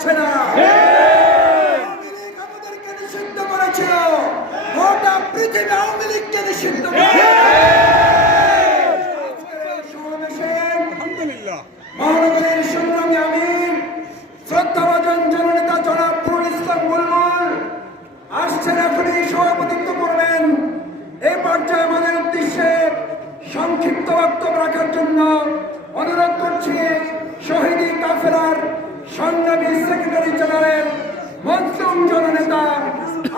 যাচ্ছে না। আওয়ামী লীগ আমাদেরকে নিষিদ্ধ করেছিল, গোটা পৃথিবী আওয়ামী লীগকে নিষিদ্ধ করেছে। মহানগরীর সংগ্রামী আমির শ্রদ্ধাভাজন জননেতা জনাব নুরুল ইসলাম বুলবুল আসছেন, এখনই সভাপতিত্ব করবেন। এই পর্যায়ে আমাদের উদ্দেশ্যে সংক্ষিপ্ত বক্তব্য রাখার জন্য অনুরোধ করছি শহীদি কাফেলার সংগ্রামী সেক্রেটারি জেনারেল মজলুম জননেতা,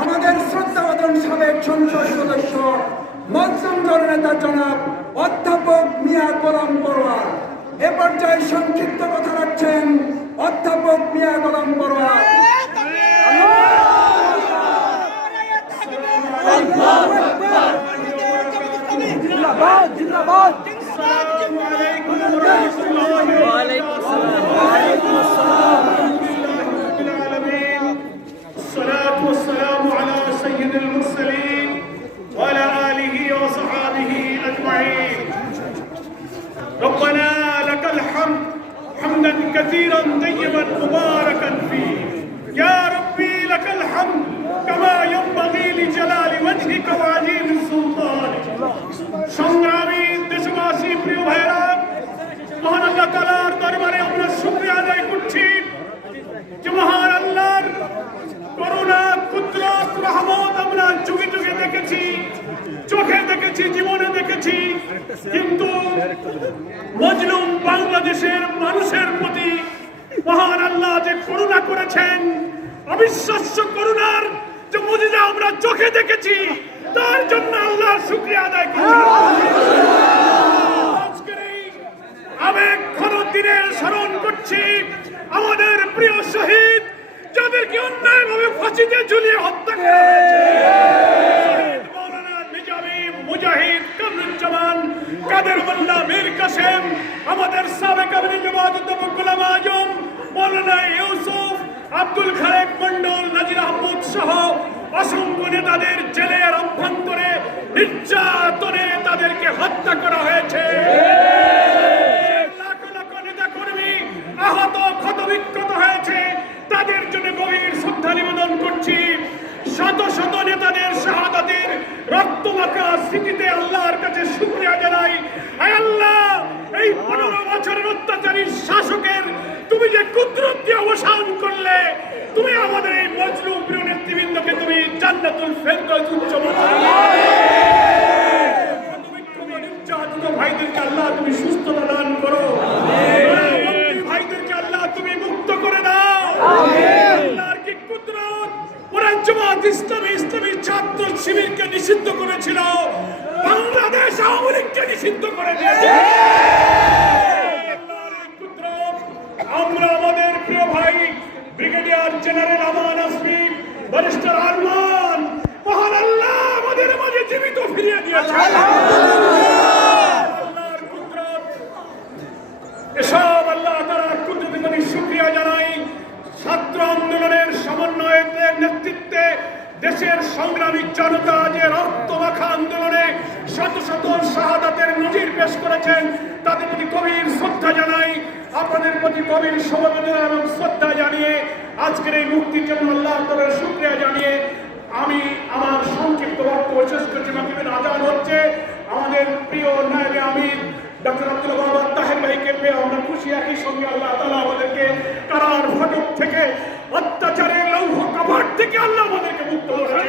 আমাদের শ্রদ্ধাভাজন সাবেক সংসদ সদস্য মজলুম জননেতা জনাব অধ্যাপক মিয়া গোলাম পরোয়ার। এ পর্যায়ে সংক্ষিপ্ত কথা রাখছেন অধ্যাপক মিয়া গোলাম পরোয়ার। জিন্দাবাদ জিন্দাবাদ। الصلاة والسلام على سيد المرسلين وعلى آله وصحابه أجمعين. ربنا لك الحمد حمدا كثيرا طيبا مباركا فيه. يا ربي لك الحمد كما ينبغي لجلال وجهك وعظيم سلطانك. সংগ্রামী দেশবাসী, প্রিয় ভাইরা, মহান আল্লাহ তাআলার দরবারে আমরা শুকরিয়া আদায় করছি যে মহান আল্লাহর করুণা, কুদরত, রহমত আমরা যুগে যুগে দেখেছি, চোখে দেখেছি, জীবনে দেখেছি, কিন্তু মজলুম বাংলাদেশের মানুষের প্রতি মহান আল্লাহ যে করুণা করেছেন, অবিশ্বাস্য করুণার যে মুজিজা আমরা চোখে দেখেছি, তার জন্য আল্লাহর শুকরিয়া আদায় করছি। আজকের এই আবেগঘন দিনের স্মরণ করছি আমাদের প্রিয় শহীদ, যাদেরকে অন্যায়ভাবে ফাঁসিতে ঝুলিয়ে হত্যা করা হয়েছে। মৌলানা নিজামী, মুজাহিদ, কামরুজ্জামান, কাদের মোল্লা, মীর কাসেম, আমাদের সাবেক আমির জামাত অধ্যাপক গোলাম আজম, মৌলানা ইউসুফ, আব্দুল খালেক মন্ডল, নাজির আহমদ সহ অসংখ্য নেতাদের জেলের অভ্যন্তরে নির্যাতনে তাদেরকে হত্যা করা হয়েছে। লাখ লাখ নেতা কর্মী আহত, ক্ষতবিক্ষত হয়েছে, তাদের জন্য গভীর শ্রদ্ধা নিবেদন করছি। শত শত নেতাদের শাহাদাতের রক্তমাখা স্মৃতিতে আল্লাহর কাছে শুকরিয়া জানাই। আয় আল্লাহ, এই 15 বছরের অত্যাচারী শাসকের তুমি যে কুদরত দিয়ে অবসান করলে, তুমি আমাদের এই মজলুম প্রিয় নেতৃবৃন্দকে তুমি জান্নাতুল ফেরদৌস উচ্চ নির্যাতিত ভাইদেরকে আল্লাহ তুমি সুস্থতা দান করো, ভাইদেরকে আল্লাহ তুমি মুক্ত করে দাও। আল্লাহর কি কুদরত! ওরা জামাত ইসলামী, ইসলামী ছাত্র শিবিরকে নিষিদ্ধ করেছিল, বাংলাদেশ আওয়ামী লীগকে নিষিদ্ধ করে দিয়েছে। আমরা আমাদের প্রিয় ভাই ব্রিগেডিয়ার জেনারেল আমান আসমি, ব্যারিস্টার আরমান, মহান আল্লাহ আমাদের মাঝে জীবিত ফিরিয়ে দিয়েছে। আল্লাহর কুদরত, এসব আল্লাহ তাআলার কুদরতের প্রতি শুকরিয়া জানাই। ছাত্র আন্দোলনের সমন্বয়কের নেতৃত্বে দেশের সংগ্রামী জনতা যে রক্তমাখা আন্দোলনে শত শত শাহাদাতের নজির পেশ করেছেন, তাদের প্রতি গভীর শ্রদ্ধা জানাই। আপনাদের প্রতি গভীর সমবেদনা এবং শ্রদ্ধা জানিয়ে আজকের এই মুক্তির জন্য আল্লাহ তাআলার শুকরিয়া জানিয়ে আমি আমার সংক্ষিপ্ত বক্তব্য শেষ করছি। মাগরিবের আযান হচ্ছে। আমাদের প্রিয় নায়েবে আমির ডক্টর আব্দুল ওয়াহাব তাহের ভাইকে পেয়ে আমরা খুশি। একই সঙ্গে আল্লাহ তাআলা আমাদেরকে কারার ফটক থেকে, অত্যাচারের লৌহ কবর থেকে আল্লাহ আমাদেরকে মুক্ত করেছেন।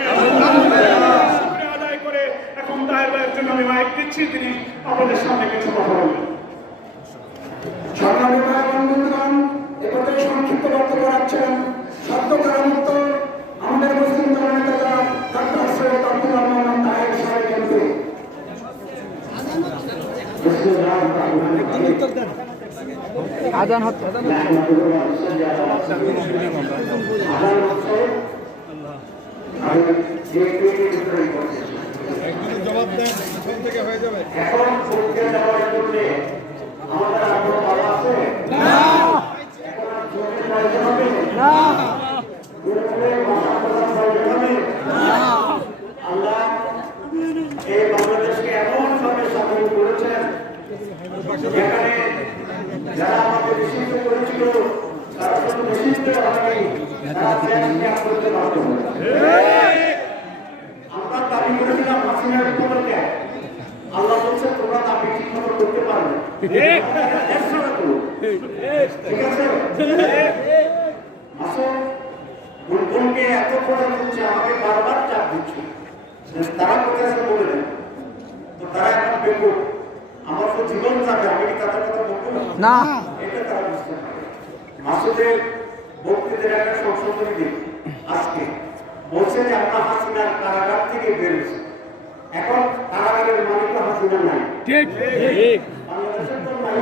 শুকরিয়া আদায় করে এখন তাহের ভাইয়ের জন্য আমি মাইক দিচ্ছি, তিনি আমাদের সামনে কিছু কথা বলবেন। সংগ্রামী ভাই বন্ধুগণ, এ পর্যায়ে সংক্ষিপ্ত বক্তব্য রাখছেন সদ্য কারামুক্ত আমাদের মুসলিম জননেতা ডক্টর সৈয়দ আব্দুল রহমান তাহের সাহেব এমপি। আজান হচ্ছে। জবাব দেন, পিছন থেকে হয়ে যাবে। এখন পরীক্ষা দেওয়ার জন্য আমাদের আগ্রহ ভালো আছে না? এখন আর জমির প্রয়োজন হবে না, আল্লাহ এই বাংলাদেশকে এমন ভাবে স্বাধীন করেছেন যেখানে যারা আমাদের নিষিদ্ধ করেছিল তারা শুধু নিষিদ্ধ ঠিক আছে মাসুদ বুলবুলকে এত কথা দিচ্ছে, আমাকে বারবার চাপ দিচ্ছে, তারা কোথায় আছে বলে দেন তো তারা এখন বেকুব, আমার তো জীবন যাবে, আমি কি তাদের কথা বলবো না। এটা তারা বুঝতে পারে। মাসুদের বক্তৃতার একটা সংশোধনী দিন আজকে বলছে যে আমরা হাসিনার কারাগার থেকে বেরোছি, এখন কারাগারের মালিক হাসিনা নাই, ঠিক বাংলাদেশের তো নাই,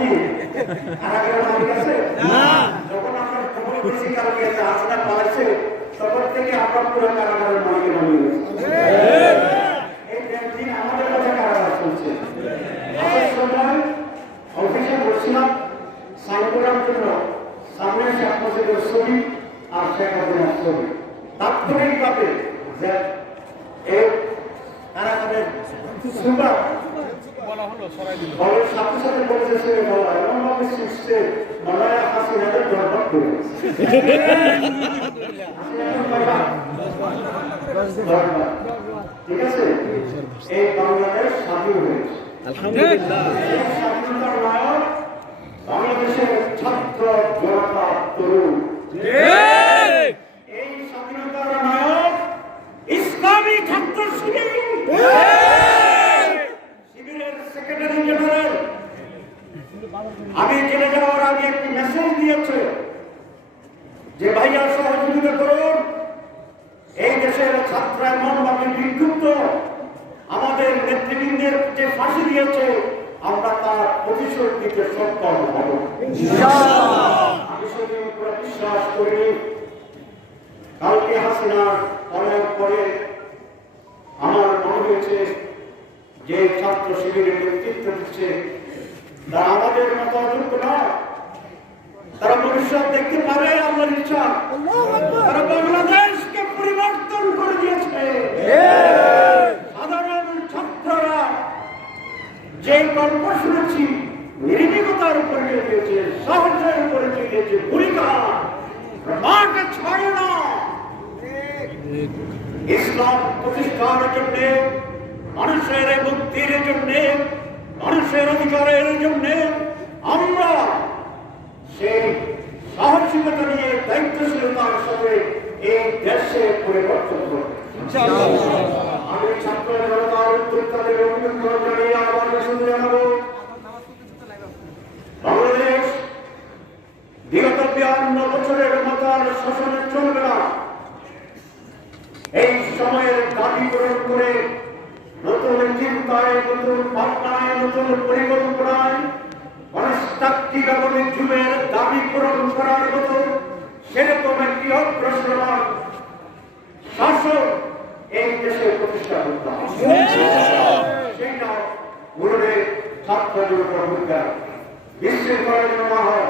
কারাগারের মালিক আছে না। যখন আমরা খবর পেয়েছি কালকে হাসিনা পালাচ্ছে, তখন থেকে আমরা পুরো কারাগারের মালিক বানিয়ে গেছি। এই দিন আমাদের কাছে কারাগার চলছে। আমার সময় অফিসে বসছিলাম, সাইন করার জন্য সামনে শেখ মুজিবের ছবি আর শেখ হাসিনার ছবি, তাৎক্ষণিকভাবে যে এই কারাগারের সুপার বলার সাথে সাথে বলেছে সে বলা এমনভাবে শিখছে মনে হয় হাসিনাদের দরবার করে ঠিক আছে। এই বাংলাদেশ স্বাধীন হয়েছে আলহামদুলিল্লাহ। স্বাধীনতার নায়ক বাংলাদেশের ছাত্র জনতা তরুণ, এই স্বাধীনতার নায়ক ইসলামী ছাত্র শিবির, শিবিরের সেক্রেটারি জেনারেল। আমি জেলে যাওয়ার আগে একটি মেসেজ দিয়েছে যে ভাইয়া সহযোগিতা করুন, এই দেশের ছাত্র এমনভাবে বিক্ষুব্ধ, আমাদের নেতৃবৃন্দের যে ফাঁসি দিয়েছে আমরা তার প্রতিশোধ দিতে সক্ষম হব। আমি সেদিন পুরো বিশ্বাস করি। কালকে হাসিনার অনেক পরে আমার মনে হয়েছে যে ছাত্র শিবিরের নেতৃত্ব দিচ্ছে তারা আমাদের মতো অযোগ্য নয়, তারা ভবিষ্যৎ দেখতে পারে আল্লাহর ইচ্ছা, তারা বাংলাদেশকে পরিবর্তন করে দিয়েছে। সাধারণ ছাত্ররা যে গল্প শুনেছি নির্ভীকতার উপরে দিয়েছে, সাহসের উপরে দিয়েছে, ভূমিকা মাকে ছাড়ে না। ইসলাম প্রতিষ্ঠার জন্য, মানুষের মুক্তির জন্য, মানুষের অধিকারের জন্য আমরা সেই সাহসিকতা নিয়ে দায়িত্বশীলতার সাথে এই দেশে পরিবর্তন করব। আমি ছাত্র জনতার উদ্যোক্তাদের অভিনন্দন জানিয়ে আমার শুনে জানাবো, বাংলাদেশ বিগত 52 বছরের মাতার শাসনে চলবে না। এই সময়ের দাবি পূরণ করে নতুন চিন্তায়, নতুন ভাবনায়, নতুন পরিকল্পনায় গণতান্ত্রিক আগামী যুগের দাবি পূরণ করার মতো সেরকম একটি অগ্রসরমান শাসন এই দেশে প্রতিষ্ঠা করতে হবে। সেটা মূলে ছাত্রদের উপর ভূমিকা, বিশৃঙ্খলা যেন না হয়,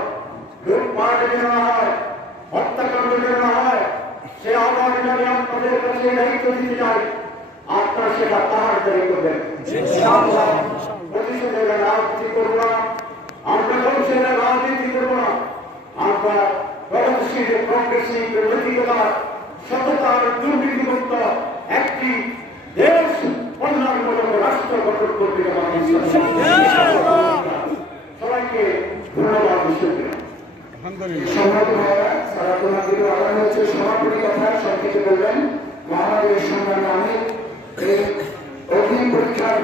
লুটপাট যেন না হয়, হত্যাকাণ্ড যেন না হয়, সে আবার যদি আপনাদের কাছে দায়িত্ব দিতে চাই আপনারা সেটা তাড়াতাড়ি করবেন। প্রতিশোধের রাজনীতি করবো না, আমরা ধ্বংসের রাজনীতি করবো না, আমরা প্রগতিশীল প্রগ্রেসিভ নৈতিকতা, সততার দুর্নীতিমুক্ত একটি দেশ কল্যাণমূলক রাষ্ট্র গঠন করবে। সবাইকে ধন্যবাদ। সমাপনী কথা সংক্ষেপে বলবেন মহানগরের সম্মানীয় আমির। এই অগ্নি পরীক্ষায়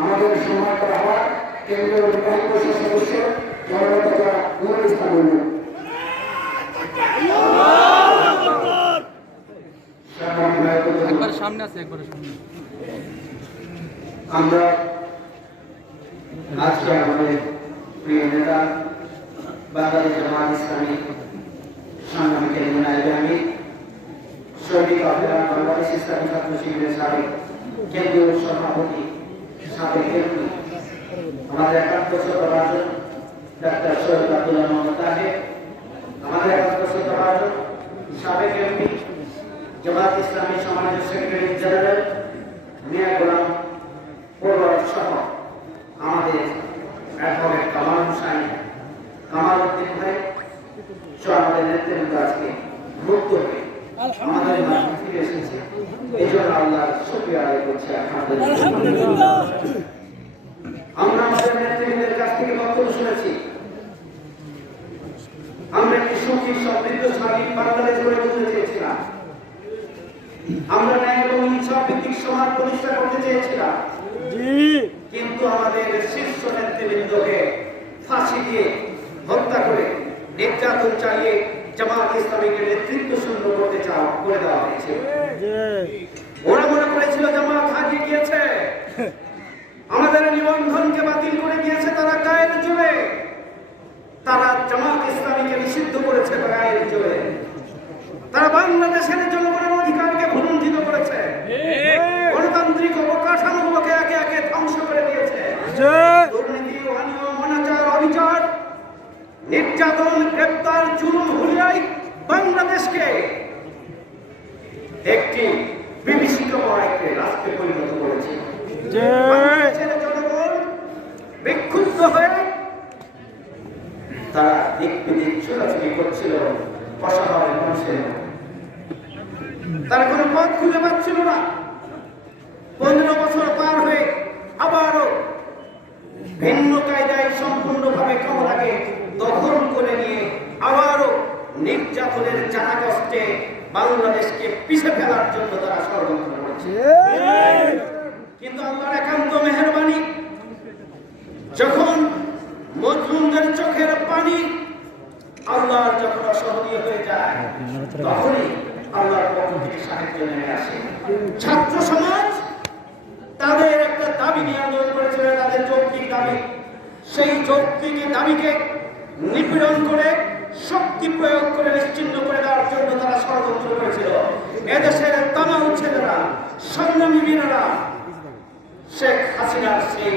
আমাদের সম্মান করা হয় কেন্দ্রীয় নির্বাহী পরিষদ সদস্য জননেতা নুরুল ইসলাম বলবেন। সামনে আছে, একবার সামনে। আমরা আজকে আমাদের প্রিয় নেতা বাংলাদেশ জামাত ইসলামী সংগ্রামী কেন্দ্রীয় নায়েবে আমির শহীদ আফেরা বাংলাদেশ ইসলামী ছাত্র শিবিরের সাবেক কেন্দ্রীয় সভাপতি, সাবেক এমপি, আমাদের 71 ভাজন ডাক্তার সৈয়দ আব্দুল্লাহ মোহাম্মদ তাহের, আমাদের 71 ভাজন সাবেক এমপি জামাত ইসলামী সমাজের সেক্রেটারি জেনারেল মিয়া গোলাম পূর্ব সহ আমাদের অ্যাডভোকেট কামাল হোসেন, কামাল উদ্দিন ভাই সহ আমাদের নেতৃবৃন্দ আজকে মুক্ত হয়ে আমাদের মাঝে ফিরে এসেছে। এই জন্য আল্লাহর শুকরিয়া আদায় করছি আলহামদুলিল্লাহ। আমরা আমাদের নেতৃবৃন্দের কাছ থেকে বক্তব্য শুনে সুখী সমৃদ্ধ স্বাধীন বাংলাদেশ গড়ে তুলতে চেয়েছিলাম। আমরা ন্যায় এবং ইনসাফ ভিত্তিক সমাজ প্রতিষ্ঠা করতে চেয়েছিলাম, কিন্তু আমাদের শীর্ষ নেতৃবৃন্দকে ফাঁসি দিয়ে হত্যা করে নির্যাতন চালিয়ে জামাত ইসলামীকে নেতৃত্ব শূন্য করে দেওয়া হয়েছে। ওরা মনে করেছিল জামাত হারিয়ে গিয়েছে, আমাদের নিবন্ধনকে বাতিল করে দিয়েছে তারা গায়ের জোরে। তারা জামাত ইসলামীকে নিষিদ্ধ করেছে গায়ের জোরে। তারা বাংলাদেশের জনগণের অধিকারকে ভুলুণ্ঠিত করেছে, গণতান্ত্রিক অবকাঠামোগুলোকে একে একে ধ্বংস করে দিয়েছে। দুর্নীতি, অনিয়ম, অনাচার, অবিচার, নির্যাতন, গ্রেপ্তার, জুলুম, হুলিয়ায় বাংলাদেশকে একটি বিভীষিকাময় একটি রাষ্ট্রে পরিণত করেছে। বাংলাদেশের জনগণ বিক্ষুব্ধ হয়ে তারা দিক বিদিক ছোটাছুটি করছিল অসহায় মানুষের। তারা কোনো পথ খুঁজে পাচ্ছিল না। 15 বছর পার হয়ে আবারও ভিন্ন কায়দায় সম্পূর্ণভাবে ক্ষমতাকে দখল করে নিয়ে আবারও নির্যাতনের জ্বালা কষ্টে বাংলাদেশকে পিছে ফেলার জন্য তারা ষড়যন্ত্র করেছে। কিন্তু আল্লাহর একান্ত মেহেরবানি, যখন মজলুমদের চোখের পানি আল্লাহর যখন অসহনীয় হয়ে যায়, তখনই আল্লাহর পক্ষ থেকে সাহায্য নেমে আসে। ছাত্র সমাজ তাদের একটা দাবি নিয়ে আন্দোলন করেছিল, তাদের যৌক্তিক দাবি। সেই যৌক্তিক দাবিকে নিপীড়ন করে শক্তি প্রয়োগ করে নিশ্চিহ্ন করে দেওয়ার জন্য তারা ষড়যন্ত্র করেছিল। এদেশের তামাম ছেলেরা, সংগ্রামী বীরেরা শেখ হাসিনার সেই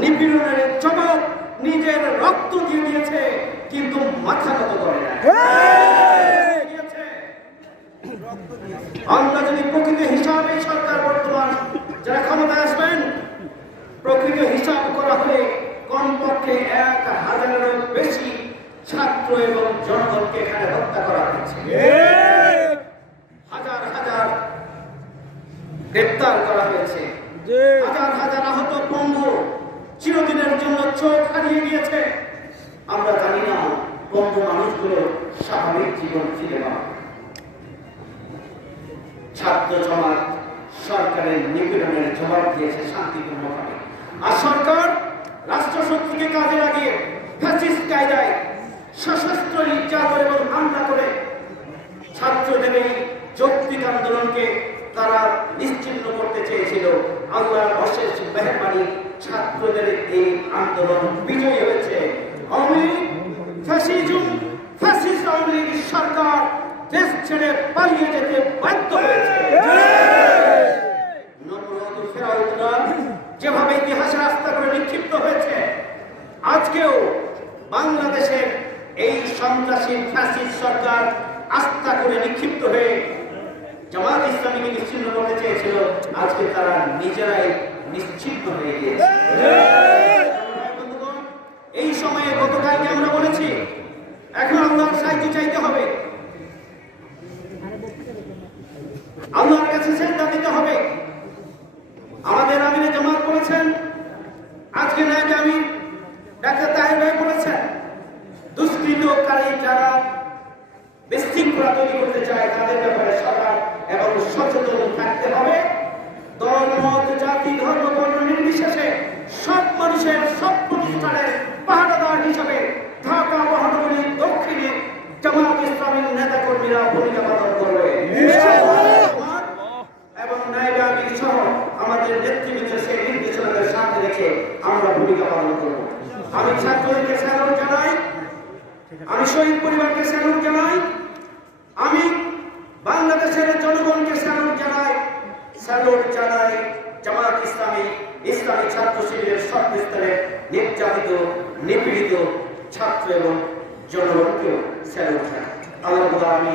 নিপীড়নের জবাব নিজের রক্ত দিয়ে দিয়েছে, কিন্তু মাথা নত করে না। আমরা যদি প্রকৃত হিসাবে সরকার বর্তমান যারা ক্ষমতায় আসবেন, প্রকৃত হিসাব করা হলে কমপক্ষে 1000-এরও বেশি ছাত্র এবং জনগণকে এখানে হত্যা করা হয়েছে, হাজার হাজার গ্রেপ্তার করা হয়েছে, হাজার হাজার আহত পঙ্গু চিরদিনের জন্য চোখ হারিয়ে গিয়েছে। আমরা জানি না পঙ্গু মানুষগুলো স্বাভাবিক জীবন ফিরে পাবে। ছাত্র সমাজ সরকারের নিপীড়নের জবাব দিয়েছে শান্তিপূর্ণভাবে, আর সরকার রাষ্ট্রশক্তিকে কাজে লাগিয়ে ফ্যাসিস্ট কায়দায় সশস্ত্র নির্যাতন এবং হামলা করে ছাত্রদের এই যৌক্তিক আন্দোলনকে তারা নিশ্চিহ্ন করতে চেয়েছিল। আল্লাহর অশেষ মেহেরবানি, ছাত্রদের এই আন্দোলন বিজয়ী হয়েছে। আওয়ামী লীগ ফ্যাসিস্ট আওয়ামী লীগ সরকার দেশ ছেড়ে পালিয়ে যেতে বাধ্য হয়েছে। যেভাবে ইতিহাসে রাস্তা করে নিক্ষিপ্ত হয়েছে, আজকেও বাংলাদেশের এই সন্ত্রাসী ফ্যাসিস্ট সরকার আস্থা করে নিক্ষিপ্ত হয়ে জামাত ইসলামীকে নিশ্চিহ্ন করতে চেয়েছিল। আজকে তারা নিজেরাই নিশ্চিহ্ন হয়ে গিয়েছে। এই সময়ে গতকালকে আমরা বলেছি, এখন আল্লাহর সাহায্য চাইতে হবে, আল্লাহর কাছে সেজদা দিতে হবে। আমাদের আমিরে জামাত বলেছেন, আজকে নায়েব আমির ডাক্তার তাহের ভাই বলেছেন, দুষ্কৃতকারী যারা বিশৃঙ্খলা তৈরি করতে চায় তাদের ব্যাপারে সজাগ এবং সচেতন থাকতে হবে। দল, মত, জাতি, ধর্ম, বর্ণ নির্বিশেষে সব মানুষের সব প্রতিষ্ঠানের পাহারাদার হিসাবে ঢাকা মহানগরীর দক্ষিণে জামাত ইসলামের নেতা কর্মীরা ভূমিকা পালন করবে এবং নায়েব আমির সহ আমাদের নেতৃবৃন্দের সেই নির্দেশনাদের সাথে রেখে আমরা ভূমিকা পালন করব। আমি ছাত্রদেরকে স্যালুট জানাই, আমি শহীদ পরিবারকে স্যালুট জানাই, আমি বাংলাদেশের জনগণকে স্যালুট জানাই জামাত ইসলামী ছাত্র শিবিরের সব স্তরে নির্যাতিত, নিপীড়িত ছাত্র এবং জনগণকেও স্যালুট জানাই। আল্লাহ আমি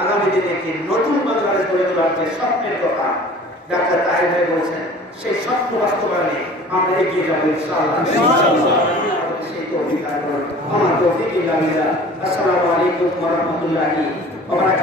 আগামী দিনে একটি নতুন বাংলাদেশ গড়ে তোলার যে স্বপ্নের কথা ডাক্তার তাহের ভাই বলেছেন, সেই স্বপ্ন বাস্তবায়নে আমরা এগিয়ে যাবো ইনশাআল্লাহ। সেই তৌফিক দান করুন। আমার তৌফিক ইল্লা বিল্লাহ। আসসালামু আলাইকুম ওয়া রাহমাতুল্লাহি ওয়া বারাকাতুহু।